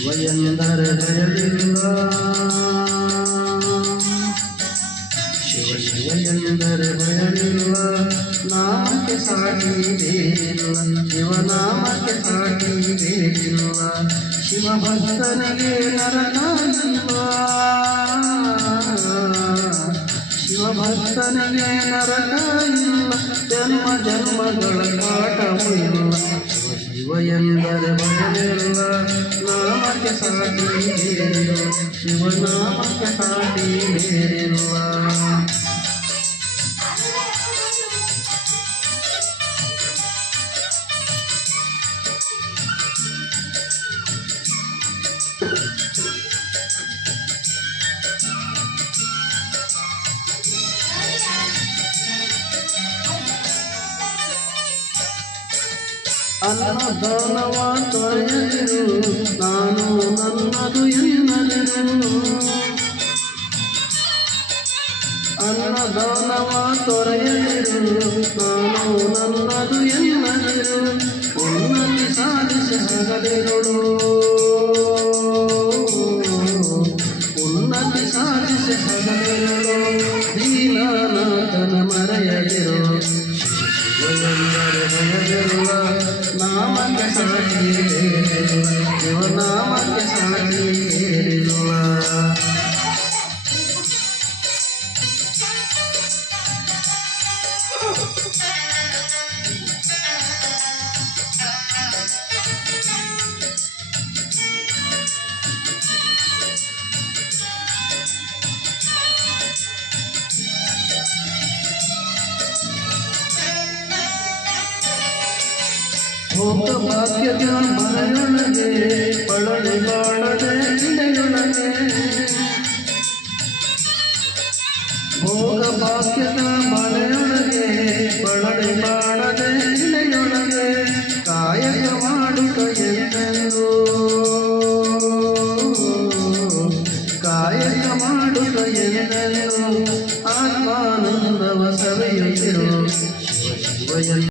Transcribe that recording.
ಶಿವಯಂದರೆ ಭಯವಿಲ್ಲ, ಶಿವಯಂದರೆ ಭಯವಿಲ್ಲ, ನಾಮಕ್ಕೆ ಸಾಟಿ ಬೇರಿಲ್ಲ, ಶಿವನಾಮಕ್ಕೆ ಸಾಟಿ ಬೇರಿಲ್ಲ. ಶಿವಭಕ್ತನಿಗೆ ನರಕ ಇಲ್ಲ, ಶಿವಭಕ್ತನಿಗೆ ನರಕ ಇಲ್ಲ, ಜನ್ಮ ಜನ್ಮಗಳ ಕಾಟವೂ ಇಲ್ಲ. ಶಿವಯಂದರೆ ಭಯವಿಲ್ಲ, ನಾಮಕ್ಕೆ ಸಾಟಿ ಬೇರಿಲ್ಲ, ಶಿವನಾಮಕ್ಕೆ ಸಾಟಿ ಬೇರಿಲ್ಲ. ಅನ್ನದಾನವ ತೊರೆಯದಿರು, ನಾನು ನನ್ನದು ಎನ್ನದಿರು. ಅನ್ನದಾನವ ತೊರೆಯದಿರು, ನಾನು ನನ್ನದು ಎನ್ನದಿರು. ಉನ್ನತಿ ಸಾಧಿಸಿ ಹಗಲಿರುಳು, ಉನ್ನತಿ ಸಾಧಿಸಿ ಹಗಲಿರುಳು. ದೀನನಾಥನ ಮರೆಯದಿರು, ಶಿವಯಂದರೆ ಭಯವಿಲ್ಲ, ನಾಮಕ್ಕೆ ಸಾಟಿ ಬೇರಿಲ್ಲ, ಶಿವನಾಮಕ್ಕೆ ಸಾಟಿ ಬೇರಿಲ್ಲ. ಭೋಗ ಭಾಗ್ಯದ ಮನೆಯೊಳಗೆ ಪಳಲಿ ಬಾಳದೆ ಇಳೆಯೊಳಗೆ, ಭೋಗ ಭಾಗ್ಯದ ಮನೆಯೊಳಗೆ ಪಳಲಿ ಬಾಳದೆ ಇಳೆಯೊಳಗೆ. ಕಾಯಕ ಮಾಡುತ್ತ ಎಂದೆಂದು, ಕಾಯಕ ಮಾಡುತ್ತ ಎಂದೆಂದು ಆತ್ಮಾನಂದವ ಸವಿಯುತ್ತಿರು. ಶಿವ